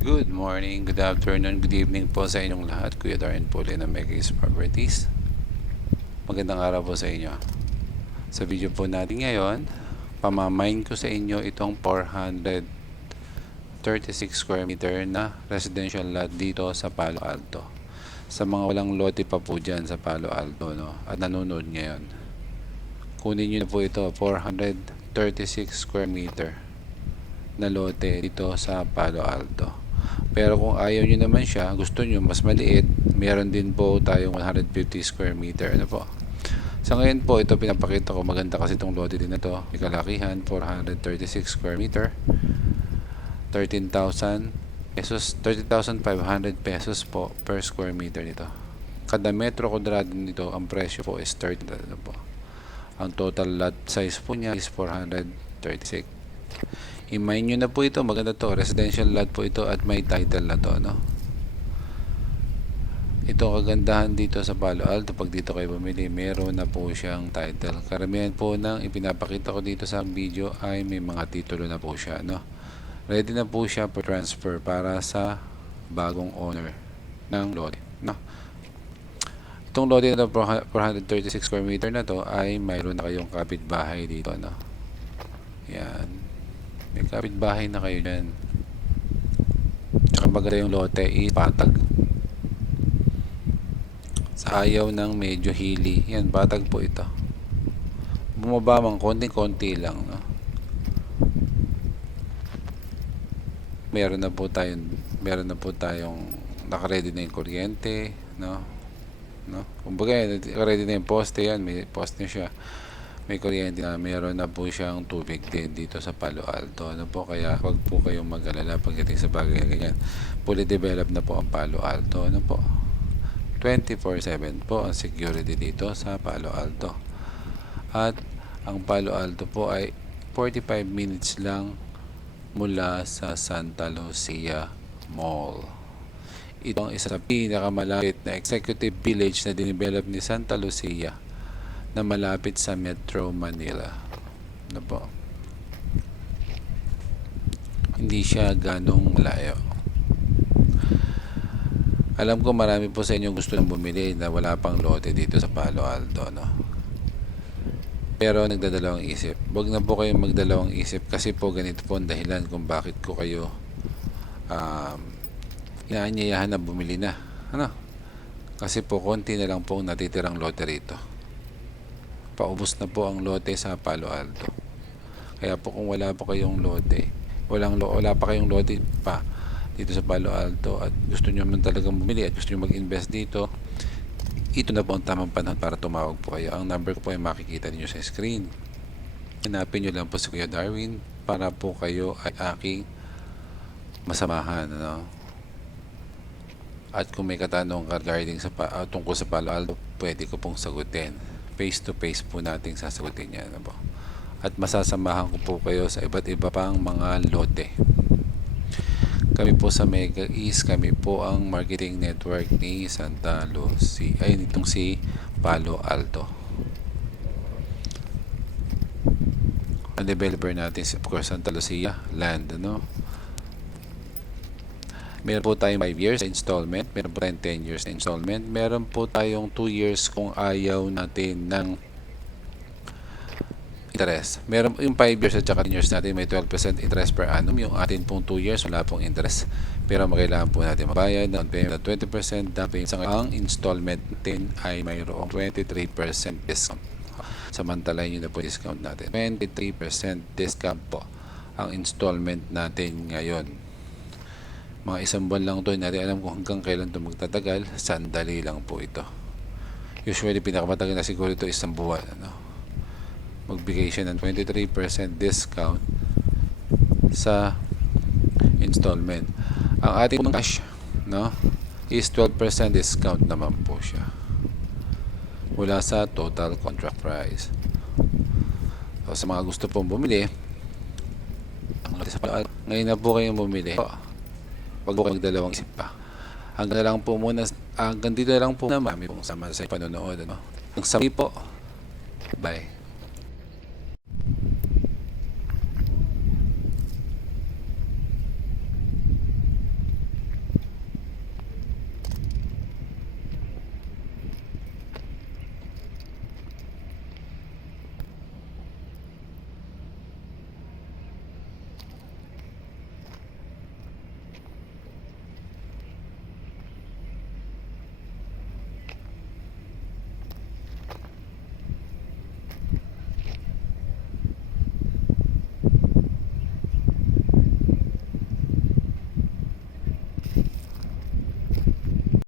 Good morning, good afternoon, good evening po sa inyong lahat. Kuya Darren po ulit ng Megis Properties. Magandang araw po sa inyo. Sa video po natin ngayon, pamamain ko sa inyo itong 436 square meter na residential lot dito sa Palo Alto. Sa mga walang lote pa po dyan sa Palo Alto, no? At nanonood ngayon, kunin nyo na po ito, 436 square meter na lote dito sa Palo Alto. Pero kung ayaw nyo naman siya, gusto nyo mas maliit, meron din po tayong 150 square meter na po. Sa ngayon po, ito pinapakita ko, maganda kasi itong lote din na to. May kalakihan, 436 square meter, 13,000 pesos, 30,500 pesos po per square meter nito. Kada metro kwadrado nito, ang presyo po is 30 na po. Ang total lot size po niya is 436. I-mine nyo na po ito, maganda to, residential lot po ito at may title na to, no? Ito kagandahan dito sa Palo Alto, pag dito kayo bumili, meron na po siyang title. Karamihan po ng ipinapakita ko dito sa video ay may mga titulo na po siya, no? Ready na po siya for transfer para sa bagong owner ng lote, no? Itong lote na 436 square meter na to ay mayroon na kayong kapitbahay dito, no? Yan. May kapitbahay na kayo dyan. Tsaka maganda yung lote, patag. Sa ayaw ng medyo hilly. Yan, patag po ito. Bumaba mang konti-konti lang, no? Meron na po tayong naka-ready na yung kuryente, no? Kumbaga, naka-ready na yung poste yan. May poste na siya. May kuryente na, meron na po siyang tubig din dito sa Palo Alto. Ano po, kaya wag po kayong mag-alala pagdating sa bagay na ganyan. Fully developed na po ang Palo Alto. Ano po, 24/7 po ang security dito sa Palo Alto. At ang Palo Alto po ay 45 minutes lang mula sa Santa Lucia Mall. Ito ang isa sa pinakamalapit na executive village na dinevelop ni Santa Lucia na malapit sa Metro Manila. Ano po? Hindi siya ganong malayo. Alam ko marami po sa inyo gusto nang bumili na wala pang lote dito sa Palo Alto, no? Pero nagdadalawang isip. Huwag na po kayong magdalawang isip kasi po ganito po ang dahilan kung bakit ko kayo inaanyayahan na bumili na. Ano? Kasi po konti na lang po natitirang lote rito. Paubos na po ang lote sa Palo Alto. Kaya po kung wala pa kayong lote, wala pa kayong lote pa dito sa Palo Alto at gusto nyo man talagang bumili at gusto nyo mag-invest dito, ito na po ang tamang panahon para tumawag po kayo. Ang number ko po ay makikita niyo sa screen. Hanapin nyo lang po si Kuya Darwin para po kayo ay aking masamahan, ano? At kung may katanong regarding sa tungkol sa Palo Alto, pwede ko pong sagutin. Face to face po nating sasagutin yan, ano po. At masasamahan ko po kayo sa iba't iba pang mga lote. Kami po sa Mega East, kami po ang marketing network ni Santa Lucia, nitong si Palo Alto. Ang developer natin of course Santa Lucia Land, ano? Meron po tayong 5 years na installment, meron po tayong 10 years na installment, meron po tayong 2 years kung ayaw natin ng interest. Meron yung 5 years at saka 10 years natin may 12% interest per annum. Yung atin pong 2 years wala pong interest. Pero magkailangan po natin mabayad ng payment na 20% down payment. Ang installment natin ay mayroong 23% discount. Samantalahin nyo na po discount natin. 23% discount po ang installment natin ngayon. Mga isang buwan lang ito, natin alam kung hanggang kailan ito magtatagal. Sandali lang po ito. Usually pinakamatagal na siguro ito isang buwan, ano? Magbigay siya ng 23% discount sa installment. Ang ating cash, no, is 12% discount naman po siya mula sa total contract price. So, sa mga gusto pong bumili, ngayon na po kayong bumili. Wag po kayong magdalawang isip pa. Hanggang dito na lang po na marami pong sama sa panonood, ano? Ang sabi po, bye.